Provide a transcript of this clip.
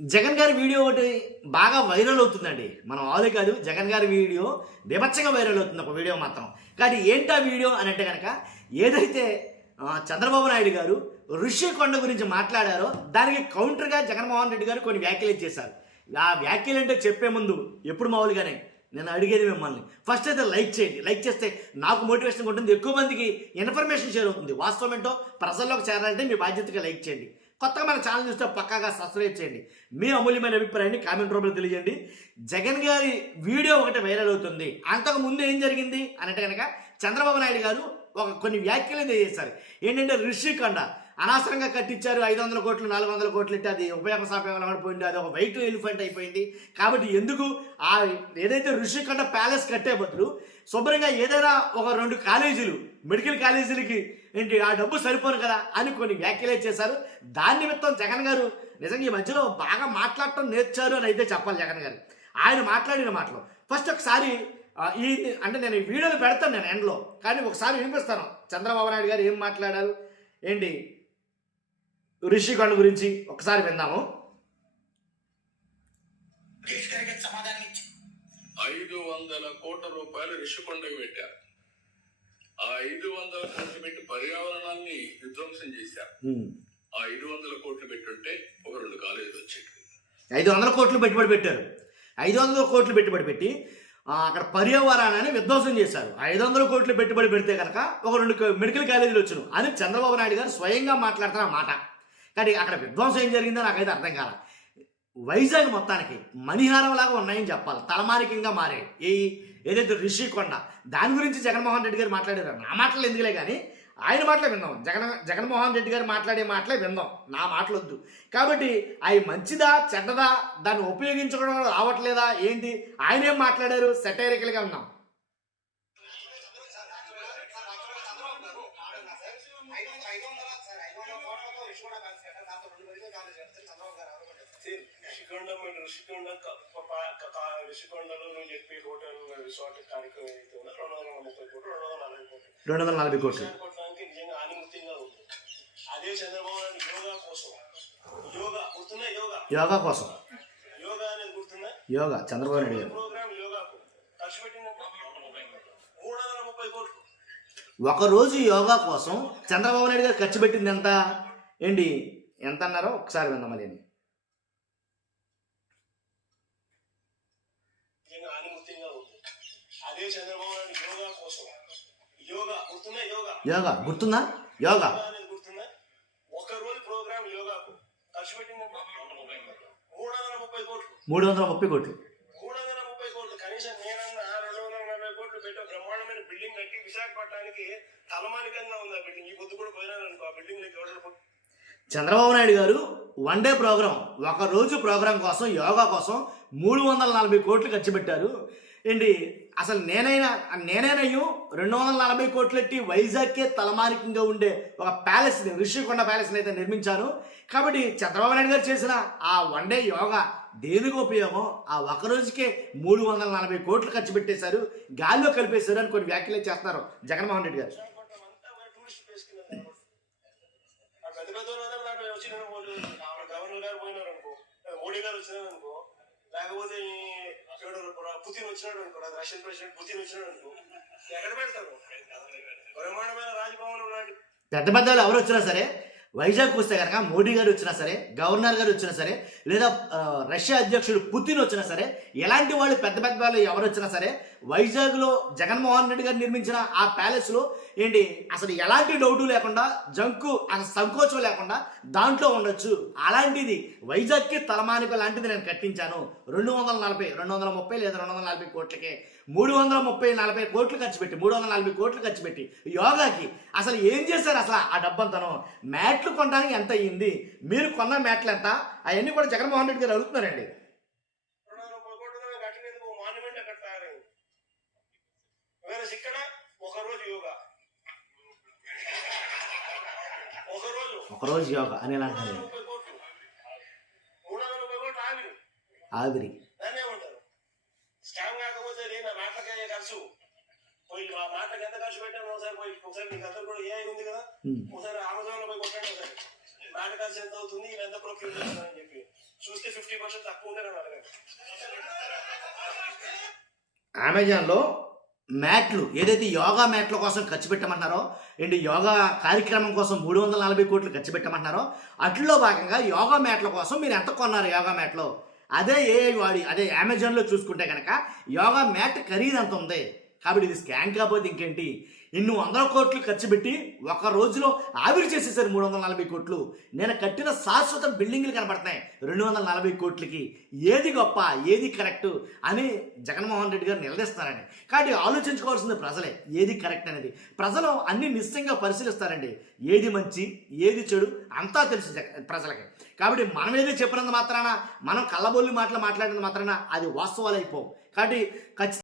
జగన్ గారి వీడియో ఒకటి బాగా వైరల్ అవుతుందండి. మనం ఆలే కాదు, జగన్ గారి వీడియో బీభత్సంగా వైరల్ అవుతుంది ఒక వీడియో మాత్రం. కానీ ఏంటా వీడియో అని అంటే కనుక, ఏదైతే చంద్రబాబు నాయుడు గారు ఋషికొండ గురించి మాట్లాడారో దానికి కౌంటర్గా జగన్మోహన్ రెడ్డి గారు కొన్ని వ్యాఖ్యలు చేశారు. ఆ వ్యాఖ్యలు అంటే చెప్పే ముందు ఎప్పుడు మామూలుగానే నేను అడిగేది మిమ్మల్ని, ఫస్ట్ అయితే లైక్ చేయండి. లైక్ చేస్తే నాకు మోటివేషన్ ఉంటుంది, ఎక్కువ మందికి ఇన్ఫర్మేషన్ షేర్ అవుతుంది. వాస్తవం ఏంటో ప్రజల్లోకి చేరాలంటే మీ బాధ్యతగా లైక్ చేయండి. కొత్తగా మన ఛానల్ చూస్తే పక్కాగా సబ్స్క్రైబ్ చేయండి. మీ అమూల్యమైన అభిప్రాయాన్ని కామెంట్ రూపంలో తెలియజేయండి. జగన్ గారి వీడియో ఒకటి వైరల్ అవుతుంది. అంతకు ముందు ఏం జరిగింది అంటే కనుక, చంద్రబాబు నాయుడు గారు కొన్ని వ్యాఖ్యలు చేశారు. ఏంటంటే ఋషికొండ అనవసరంగా కట్టించారు, 500 కోట్లు 400 కోట్లు ఇట్టి అది ఉపయోగ పోయింది, అది ఒక వైట్ ఎలిఫెంట్ అయిపోయింది. కాబట్టి ఎందుకు ఏదైతే ఋషికొండ ప్యాలెస్ కట్టే బదులు శుభ్రంగా ఏదైనా ఒక 2 కాలేజీలు, మెడికల్ కాలేజీలకి ఏంటి ఆ డబ్బు సరిపోను కదా అని కొన్ని వ్యాఖ్యలు చేశారు. దాని నిమిత్తం జగన్ గారు నిజంగా ఈ మధ్యలో బాగా మాట్లాడటం నేర్చారు అని అయితే చెప్పాలి. జగన్ గారు ఆయన మాట్లాడిన మాటలు ఫస్ట్ ఒకసారి ఈ అంటే నేను ఈ వీడియోలు పెడతాను నేను ఎండ్లో, కానీ ఒకసారి వినిపిస్తాను చంద్రబాబు నాయుడు గారు ఏం మాట్లాడారు ఏంటి ఋషికొండ గురించి ఒకసారి విందాము. 500 కోట్ల రూపాయలు ఋషికొండకు పెట్టారు. ఆ 500 కోట్లు పెట్టి పర్యావరణాన్ని విధ్వంసం చేశారు. ఆ 500 కోట్లు పెట్టుంటే ఒక 2 కాలేజీలు వచ్చేవి. 500 కోట్లు పెట్టుబడి పెట్టారు. 500 కోట్లు పెట్టుబడి పెట్టి అక్కడ పర్యావరణాన్ని విధ్వంసం చేశారు. 500 కోట్లు పెట్టుబడి పెడితే కనుక ఒక 2 మెడికల్ కాలేజీలు వచ్చును అని చంద్రబాబు నాయుడు గారు స్వయంగా మాట్లాడుతున్న మాట. కానీ అక్కడ విధ్వంసం ఏం జరిగిందో నాకైతే అర్థం కాల. వైజాగ్ మొత్తానికి మణిహారం లాగా ఉన్నాయని చెప్పాలి, తలమానికంగా మారే ఏదైతే ఋషికొండ దాని గురించి జగన్మోహన్ రెడ్డి గారు మాట్లాడారు. నా మాటలు ఎందుకులే కానీ ఆయన మాటలే విందాం. జగన్మోహన్ రెడ్డి గారు మాట్లాడే మాటలే విందాం, నా మాటలు వద్దు. కాబట్టి అవి మంచిదా చెడ్డదా, దాన్ని ఉపయోగించుకోవడం రావట్లేదా ఏంటి, ఆయన ఏం మాట్లాడారు సెటైరికల్గా విందాం. ఋషికొండలో నువ్వు చెప్పి హోటల్ రిసార్ట్ కార్యక్రమం అయితే 230 కోట్లు 240 కోట్లు కొట్టడానికి నిజంగా ఆనిముత్యంగా ఉంది. అదే చంద్రబాబు నాయుడు యోగా కోసం యోగా అనేది గుర్తుందా? యోగా చంద్రబాబు నాయుడు గారు ప్రోగ్రామ్ యోగాకు ఖర్చు పెట్టిందంటే 330 కోట్లు. ఒకరోజు యోగా కోసం చంద్రబాబు నాయుడు గారు ఖర్చు పెట్టింది ఎంత ఏంటి, ఎంత అన్నారో ఒకసారి విందాం. అది అదే చంద్రబాబు నాయుడు యోగా కోసం యోగా గుర్తుందా? యోగా గుర్తుందా? ఒక రోజు ప్రోగ్రామ్ యోగాకు ఖర్చు పెట్టిందంటే 330 కోట్లు. 330 కోట్లు కనీసం నేనన్నా 240 కోట్లు పెట్టి బ్రహ్మాండమైన బిల్డింగ్ కట్టి విశాఖపట్నానికి తలమానికంగా ఉంది ఆ బిల్డింగ్. ఈ పొద్దు కూడా పోయినారనుకో ఆ బిల్డింగ్ చంద్రబాబు నాయుడు గారు వన్ డే ప్రోగ్రాం, ఒక రోజు ప్రోగ్రాం కోసం యోగా కోసం 340 కోట్లు ఖర్చు పెట్టారు. ఏంటి అసలు నేనైనాయు 240 కోట్లెట్టి వైజాగ్కే తలమానికంగా ఉండే ఒక ప్యాలెస్ని, ఋషికొండ ప్యాలెస్ని అయితే నిర్మించాను. కాబట్టి చంద్రబాబు నాయుడు గారు చేసిన ఆ వన్ డే యోగా దేనికి ఉపయోగం, ఆ ఒక రోజుకే 340 కోట్లు ఖర్చు పెట్టేశారు, గాల్లో కలిపేశారు అని కొన్ని వ్యాఖ్యలు చేస్తున్నారు జగన్మోహన్ రెడ్డి గారు. గవర్నర్ గారు పోయినారు అనుకో, మోడీ గారు వచ్చినారు అనుకో, లేకపోతే పుతిన్ వచ్చినాడు అనుకో, రష్యన్ ప్రెసిడెంట్ పుతిన్ వచ్చినాడు అనుకో, ఎక్కడ పెడతారు? బ్రహ్మాండమైన రాజ్భవన్ ఉన్నాడు. పెద్ద పెద్దలు ఎవరు వచ్చినా సరే వైజాగ్ వస్తే కనుక మోడీ గారు వచ్చినా సరే, గవర్నర్ గారు వచ్చినా సరే, లేదా రష్యా అధ్యక్షుడు పుతిన్ వచ్చినా సరే, ఎలాంటి వాళ్ళు పెద్ద పెద్ద వాళ్ళు ఎవరు వచ్చినా సరే వైజాగ్లో జగన్మోహన్ రెడ్డి గారు నిర్మించిన ఆ ప్యాలెస్లో ఏంటి అసలు ఎలాంటి డౌటు లేకుండా, జంకు అసలు సంకోచం లేకుండా దాంట్లో ఉండొచ్చు. అలాంటిది వైజాగ్కి తలమానిక లాంటిది నేను కట్టించాను. 230 లేదా 240 కోట్లకే 340 కోట్లు ఖర్చు పెట్టి 340 కోట్లు ఖర్చు పెట్టి యోగాకి అసలు ఏం చేశారు? అసలు ఆ డబ్బంతను మ్యాట్లు కొనడానికి ఎంత అయ్యింది, మీరు కొన్న మ్యాట్లు ఎంత, అవన్నీ కూడా జగన్మోహన్ రెడ్డి గారు అడుగుతున్నారండి. ఇక్కడ ఒకరోజు యోగా అని ఎలా అంటారు? ఆవిరి స్కామ్ కాకపోతే నా మాటలకే ఖర్చు పోయి మా మాటలకు ఎంత ఖర్చు పెట్టాను ఒకసారి మీకు అందరు కూడా ఏ ఉంది కదా, ఒకసారి అమెజాన్ లో పోయి కొట్టండి, ఒకసారి మాట ఖర్చు ఎంత అవుతుంది, ఎంత ప్రొక్యూర్ చేస్తారని చెప్పి చూసి చూస్తే 50% తక్కువ ఉందని అని అడగండి. అమెజాన్లో మ్యాట్లు ఏదైతే యోగా మ్యాట్ల కోసం ఖర్చు పెట్టమంటున్నారో ఏంటి యోగా కార్యక్రమం కోసం 340 కోట్లు ఖర్చు పెట్టమంటున్నారో అట్లలో భాగంగా యోగా మ్యాట్ల కోసం మీరు ఎంత కొన్నారు యోగా మ్యాట్లో అదే వాడి అదే అమెజాన్లో చూసుకుంటే కనుక యోగా మ్యాట్ ఖరీదు అంత ఉంది. కాబట్టి ఇది స్కామ్ కాకపోతే ఇంకేంటి, ఇన్ని 100 కోట్లు ఖర్చు పెట్టి ఒక రోజులో ఆవిరి చేసేసారు 340 కోట్లు. నేను కట్టిన శాశ్వత బిల్డింగ్లు కనబడుతున్నాయి 240 కోట్లకి. ఏది గొప్ప, ఏది కరెక్ట్ అని జగన్మోహన్ రెడ్డి గారు నిలదీస్తున్నారండి. కాబట్టి ఆలోచించుకోవాల్సింది ప్రజలే, ఏది కరెక్ట్ అనేది. ప్రజలు అన్ని నిశ్చయంగా పరిశీలిస్తారండి, ఏది మంచి ఏది చెడు అంతా తెలుసు ప్రజలకి. కాబట్టి మనం ఏదో చెప్పినంత మాత్రాన, మనం కళ్ళబొల్లి మాటలు మాట్లాడినంత మాత్రాన అది వాస్తవాలు అయిపోవు. కాబట్టి ఖచ్చితంగా